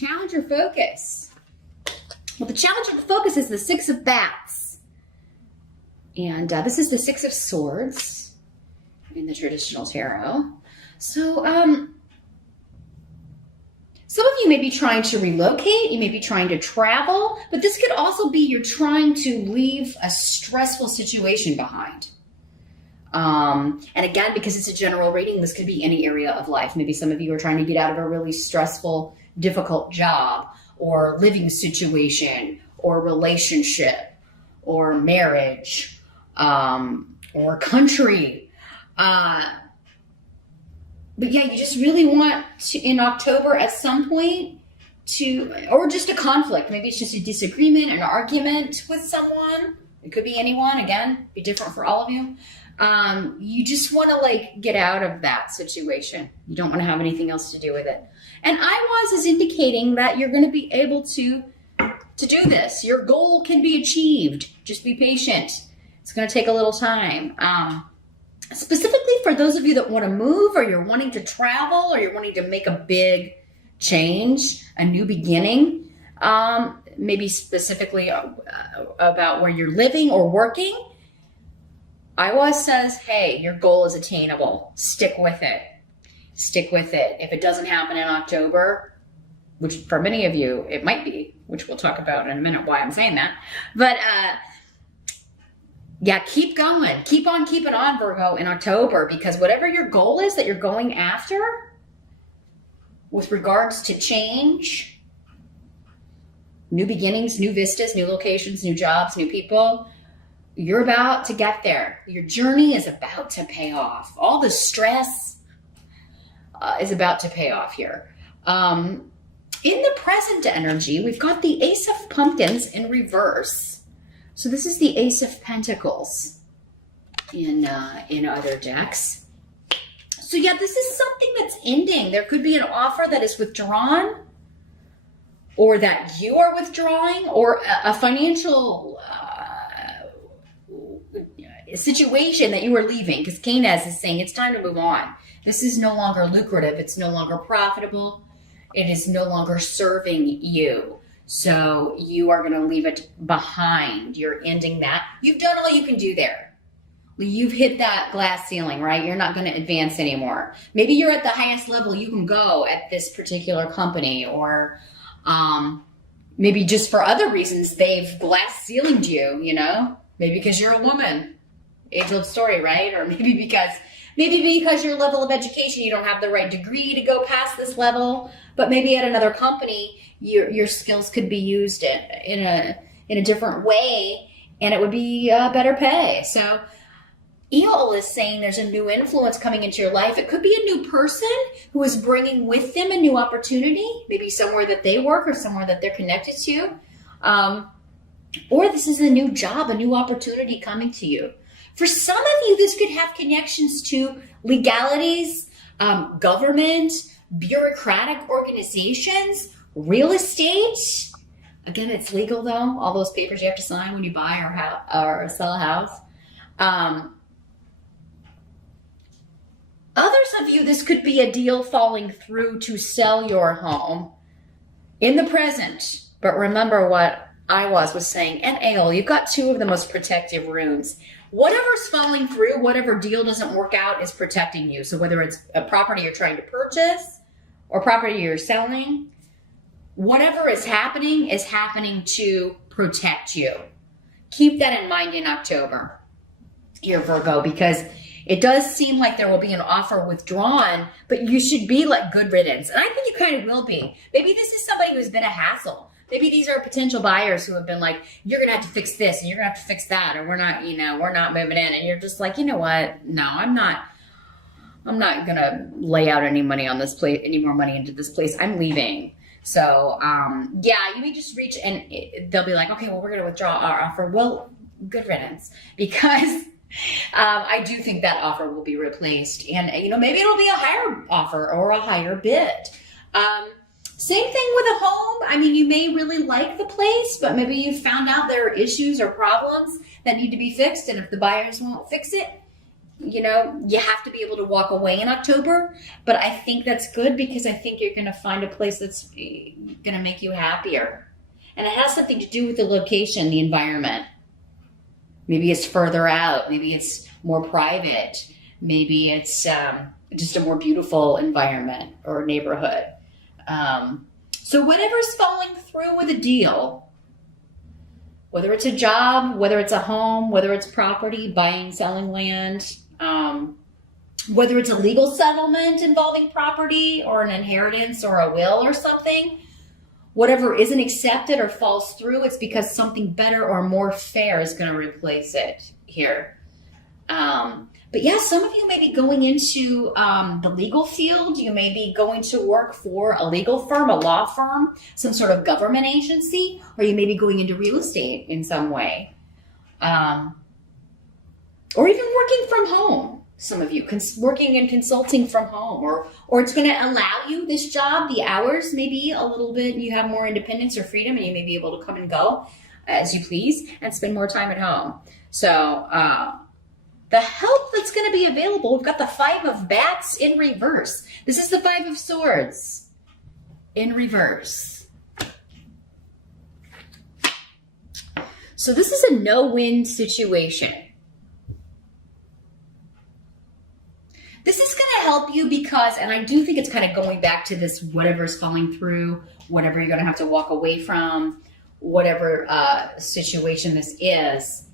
Challenge your focus. Well, the challenge of focus is the Six of Bats. And this is the Six of Swords in the traditional tarot. So, some of you may be trying to relocate, you may be trying to travel, but this could also be you're trying to leave a stressful situation behind. And again, because it's a general reading, this could be any area of life. Maybe some of you are trying to get out of a really stressful, difficult job or living situation or relationship or marriage or country. But yeah, you just really want to, in October at some point, or just a conflict. Maybe it's just a disagreement, an argument with someone. It could be anyone, again, be different for all of you. You just want to get out of that situation. You don't want to have anything else to do with it. And IWAS is indicating that you're going to be able to do this. Your goal can be achieved. Just be patient. It's going to take a little time. Specifically for those of you that want to move, or you're wanting to travel, or you're wanting to make a big change, a new beginning, maybe specifically about where you're living or working, Iowa says, hey, your goal is attainable. Stick with it. Stick with it. If it doesn't happen in October, which for many of you it might be, which we'll talk about in a minute why I'm saying that, but yeah, keep going. Keep on keeping on, Virgo, in October, because whatever your goal is that you're going after with regards to change, new beginnings, new vistas, new locations, new jobs, new people, you're about to get there. Your journey is about to pay off. All the stress is about to pay off here. In the present energy, we've got the Ace of Pumpkins in reverse. So this is the Ace of Pentacles in other decks. So yeah, this is something that's ending. There could be an offer that is withdrawn, or that you are withdrawing, or a financial situation that you are leaving, because Keynes is saying it's time to move on. This is no longer lucrative. It's no longer profitable. It is no longer serving you. So you are going to leave it behind. You're ending that. You've done all you can do there. You've hit that glass ceiling, right? You're not going to advance anymore. Maybe you're at the highest level you can go at this particular company, or maybe just for other reasons they've glass ceilinged you, maybe because you're a woman. Age-old story, right? Or maybe because your level of education, you don't have the right degree to go past this level, but maybe at another company, your skills could be used in a different way, and it would be better pay. So Eel is saying there's a new influence coming into your life. It could be a new person who is bringing with them a new opportunity, maybe somewhere that they work or somewhere that they're connected to. Or this is a new job, a new opportunity coming to you. For some of you, this could have connections to legalities, government, bureaucratic organizations, real estate. Again, it's legal though. All those papers you have to sign when you buy or sell a house. Others of you, this could be a deal falling through to sell your home in the present. But remember what was saying, and Ale, you've got two of the most protective runes. Whatever's falling through, whatever deal doesn't work out is protecting you. So whether it's a property you're trying to purchase or property you're selling, whatever is happening to protect you. Keep that in mind in October here, Virgo, because it does seem like there will be an offer withdrawn, but you should be like good riddance. And I think you kind of will be. Maybe this is somebody who's been a hassle. Maybe these are potential buyers who have been like, you're going to have to fix this and you're going to have to fix that, or we're not moving in. And you're just like, you know what? No, I'm not going to lay out any money on this place, any more money into this place. I'm leaving. So, yeah, you may just reach and they'll be like, okay, well, we're going to withdraw our offer. Well, good riddance, because I do think that offer will be replaced, and maybe it'll be a higher offer or a higher bid. Same thing with a home. I mean, you may really like the place, but maybe you found out there are issues or problems that need to be fixed, and if the buyers won't fix it, you know, you have to be able to walk away in October, but I think that's good because I think you're going to find a place that's going to make you happier. And it has something to do with the location, the environment. Maybe it's further out. Maybe it's more private. Maybe it's just a more beautiful environment or neighborhood. So whatever's falling through with a deal, whether it's a job, whether it's a home, whether it's property, buying, selling land, whether it's a legal settlement involving property or an inheritance or a will or something, whatever isn't accepted or falls through, it's because something better or more fair is going to replace it here. But yeah, some of you may be going into the legal field. You may be going to work for a legal firm, a law firm, some sort of government agency, or you may be going into real estate in some way. Or even working from home. Some of you working and consulting from home, or it's going to allow you, this job, the hours maybe a little bit, you have more independence or freedom, and you may be able to come and go as you please and spend more time at home. So the help that's going to be available, we've got the 5 of Bats in reverse. This is the 5 of Swords in reverse. So this is a no-win situation. This is going to help you because, and I do think it's kind of going back to this, whatever's falling through, whatever you're going to have to walk away from, whatever situation this is,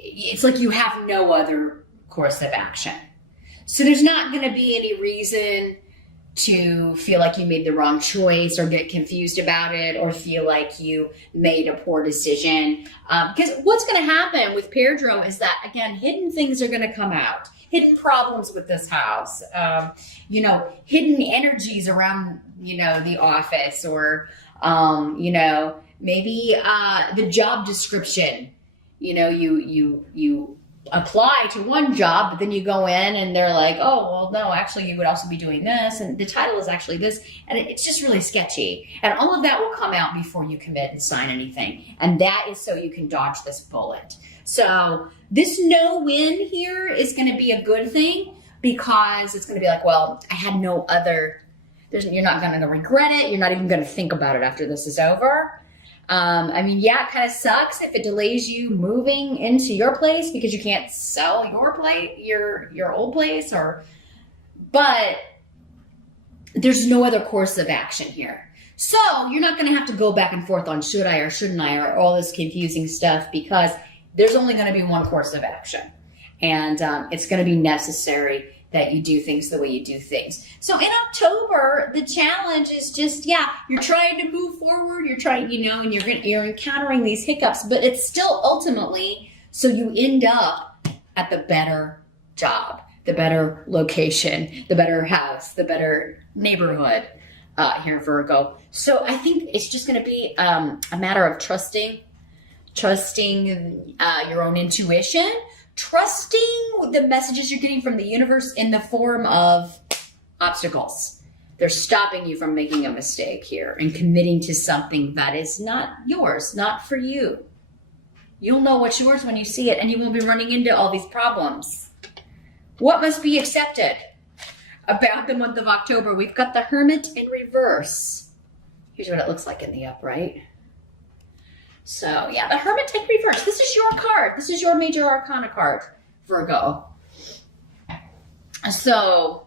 it's like you have no other course of action. So there's not going to be any reason to feel like you made the wrong choice or get confused about it or feel like you made a poor decision. Because what's going to happen with Pedro is that, again, hidden things are going to come out. Hidden problems with this house, you know, hidden energies around, you know, the office or, you know, maybe the job description, you know, you apply to one job, but then you go in and they're like, oh, well, no, actually you would also be doing this. And the title is actually this. And it's just really sketchy. And all of that will come out before you commit and sign anything. And that is so you can dodge this bullet. So this no win here is going to be a good thing because it's going to be like, well, I had no other, you're not going to regret it. You're not even going to think about it after this is over. I mean, yeah, it kind of sucks if it delays you moving into your place because you can't sell your place, your old place, but there's no other course of action here. So you're not going to have to go back and forth on should I or shouldn't I or all this confusing stuff because there's only going to be one course of action. And it's going to be necessary that you do things the way you do things. So in October, the challenge is just, yeah, you're trying to move forward. You're trying, you know, and you're encountering these hiccups, but it's still ultimately so you end up at the better job, the better location, the better house, the better neighborhood here, Virgo. So I think it's just going to be a matter of trusting your own intuition, trusting the messages you're getting from the universe in the form of obstacles. They're stopping you from making a mistake here and committing to something that is not yours, not for you. You'll know what's yours when you see it, and you won't be running into all these problems. What must be accepted about the month of October? We've got the Hermit in reverse. Here's what it looks like in the upright. So yeah, the Hermit in reverse. This is your card. This is your major arcana card, Virgo. So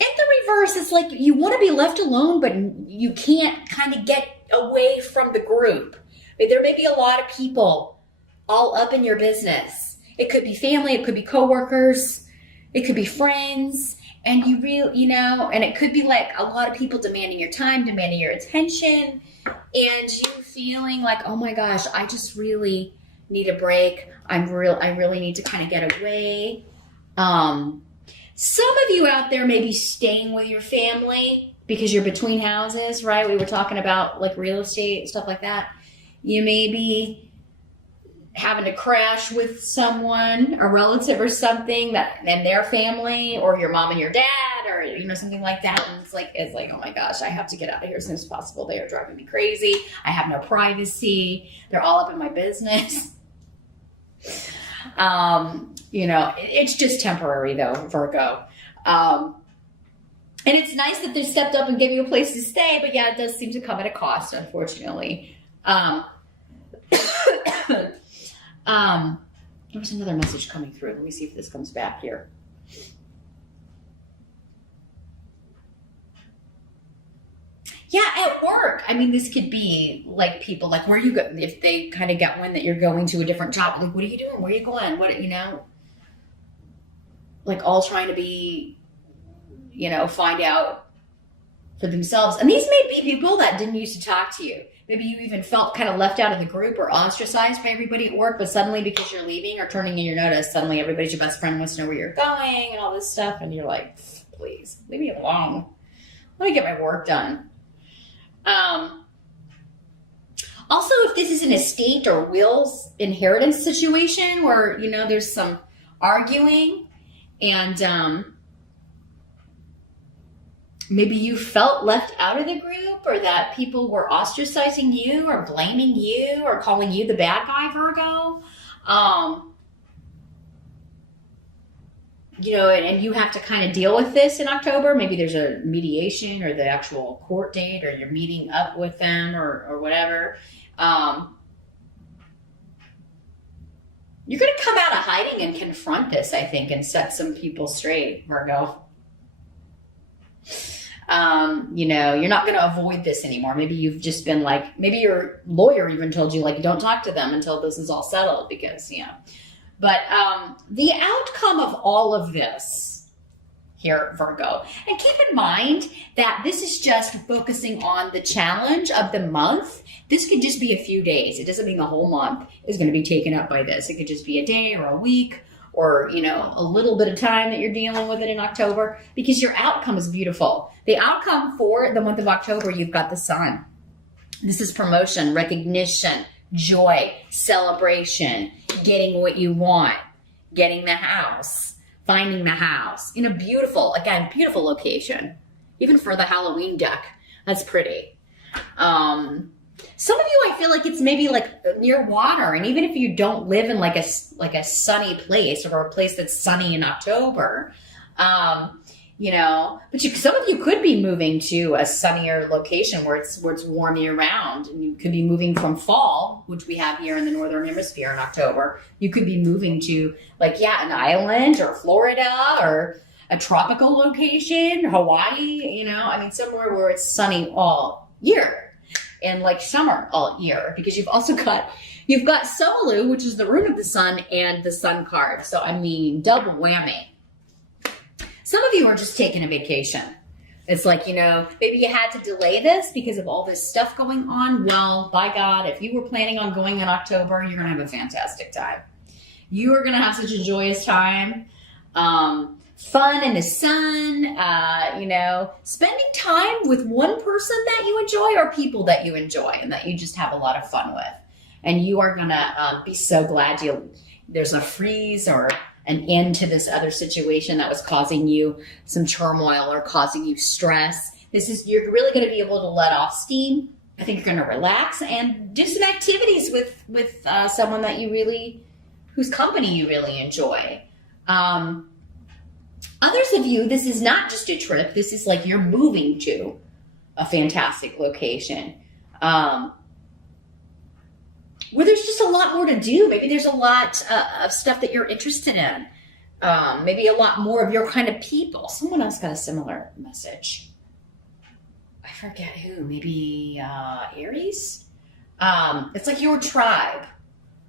in the reverse, it's like you want to be left alone, but you can't kind of get away from the group. I mean, there may be a lot of people all up in your business. It could be family, it could be coworkers, it could be friends. And you really, you know, and it could be like a lot of people demanding your time, demanding your attention, and you feeling like, oh my gosh, I just really need a break. I really need to kind of get away. Some of you out there may be staying with your family because you're between houses, right? We were talking about like real estate, stuff like that. You may be having to crash with someone, a relative or something, that and their family, or your mom and your dad, or you know, something like that. And it's like, oh my gosh, I have to get out of here as soon as possible. They are driving me crazy. I have no privacy. They're all up in my business. It's just temporary though, Virgo. And it's nice that they stepped up and gave you a place to stay, but yeah, it does seem to come at a cost, unfortunately. There was another message coming through. Let me see if this comes back here. Yeah, at work. I mean, this could be like people, like where you go, if they kind of get wind that you're going to a different job, like, what are you doing? Where are you going? Like all trying to be, find out for themselves. And these may be people that didn't used to talk to you. Maybe you even felt kind of left out of the group or ostracized by everybody at work, but suddenly because you're leaving or turning in your notice, suddenly everybody's your best friend, wants to know where you're going and all this stuff. And you're like, please, leave me alone. Let me get my work done. Also, if this is an estate or wills inheritance situation where, there's some arguing and maybe you felt left out of the group or that people were ostracizing you or blaming you or calling you the bad guy, Virgo. And you have to kind of deal with this in October. Maybe there's a mediation or the actual court date or you're meeting up with them or whatever. You're going to come out of hiding and confront this, I think, and set some people straight, Virgo. You're not going to avoid this anymore. Maybe you've just been like, maybe your lawyer even told you, like, don't talk to them until this is all settled because, But the outcome of all of this here, Virgo, and keep in mind that this is just focusing on the challenge of the month. This could just be a few days. It doesn't mean the whole month is going to be taken up by this. It could just be a day or a week or, a little bit of time that you're dealing with it in October because your outcome is beautiful. The outcome for the month of October, you've got the sun. This is promotion, recognition, joy, celebration, getting what you want, getting the house, finding the house in a beautiful location, even for the Halloween deck. That's pretty. Some of you, I feel like it's maybe like near water. And even if you don't live in like a sunny place or a place that's sunny in October, but some of you could be moving to a sunnier location where it's warm year round, and you could be moving from fall, which we have here in the Northern Hemisphere in October. You could be moving to an island or Florida or a tropical location, Hawaii, somewhere where it's sunny all year and like summer all year, because you've got Solu, which is the rune of the sun, and the sun card. So, double whammy. Some of you are just taking a vacation. It's like, maybe you had to delay this because of all this stuff going on. Well, by God, if you were planning on going in October, you're going to have a fantastic time. You are going to have such a joyous time. Fun in the sun, spending time with one person that you enjoy or people that you enjoy and that you just have a lot of fun with. And you are going to be so glad there's a freeze or an end to this other situation that was causing you some turmoil or causing you stress. You're really going to be able to let off steam. I think you're going to relax and do some activities with someone that whose company you really enjoy. Others of you, this is not just a trip. This is like you're moving to a fantastic location. Where there's just a lot more to do. Maybe there's a lot of stuff that you're interested in. Maybe a lot more of your kind of people. Someone else got a similar message. I forget who. Maybe Aries? It's like your tribe,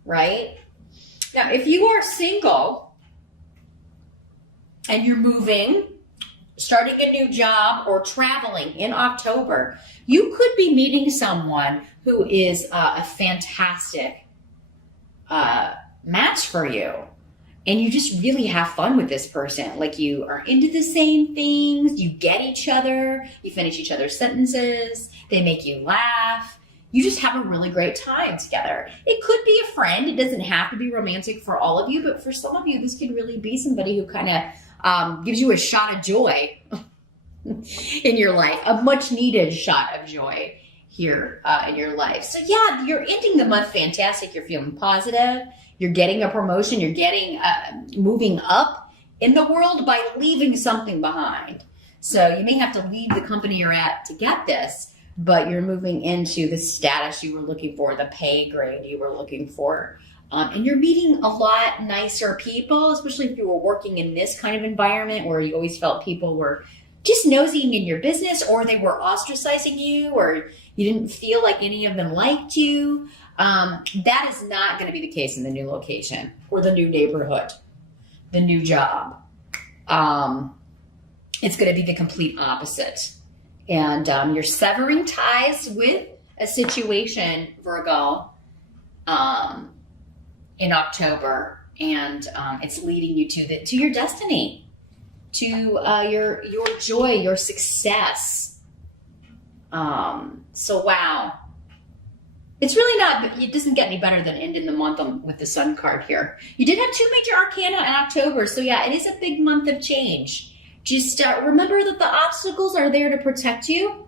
right? Now, if you are single and you're moving, starting a new job, or traveling in October, you could be meeting someone who is a fantastic match for you. And you just really have fun with this person. Like you are into the same things, you get each other, you finish each other's sentences, they make you laugh. You just have a really great time together. It could be a friend. It doesn't have to be romantic for all of you, but for some of you, this could really be somebody who kind of gives you a shot of joy in your life, a much needed shot of joy here in your life. So yeah, you're ending the month fantastic. You're feeling positive. You're getting a promotion. You're getting moving up in the world by leaving something behind. So you may have to leave the company you're at to get this, but you're moving into the status you were looking for, the pay grade you were looking for. And you're meeting a lot nicer people, especially if you were working in this kind of environment where you always felt people were just nosying in your business, or they were ostracizing you, or you didn't feel like any of them liked you. That is not going to be the case in the new location or the new neighborhood, the new job. It's going to be the complete opposite. And you're severing ties with a situation, Virgo, in October, and it's leading you to your destiny, to your joy, your success. So wow, it's really not. It doesn't get any better than ending the month with the Sun card here. You did have 2 major arcana in October, so yeah, it is a big month of change. Just remember that the obstacles are there to protect you,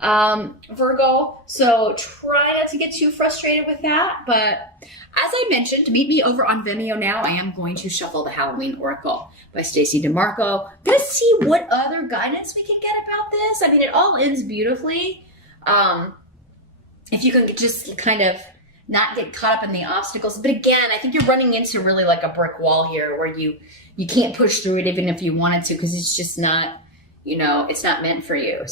Virgo. So try not to get too frustrated with that. But as I mentioned, meet me over on Vimeo now. I am going to shuffle the Halloween Oracle by Stacey DeMarco. Let's see what other guidance we can get about this. I mean, it all ends beautifully. If you can just kind of not get caught up in the obstacles. But again, I think you're running into really like a brick wall here where you can't push through it even if you wanted to, because it's just not, it's not meant for you.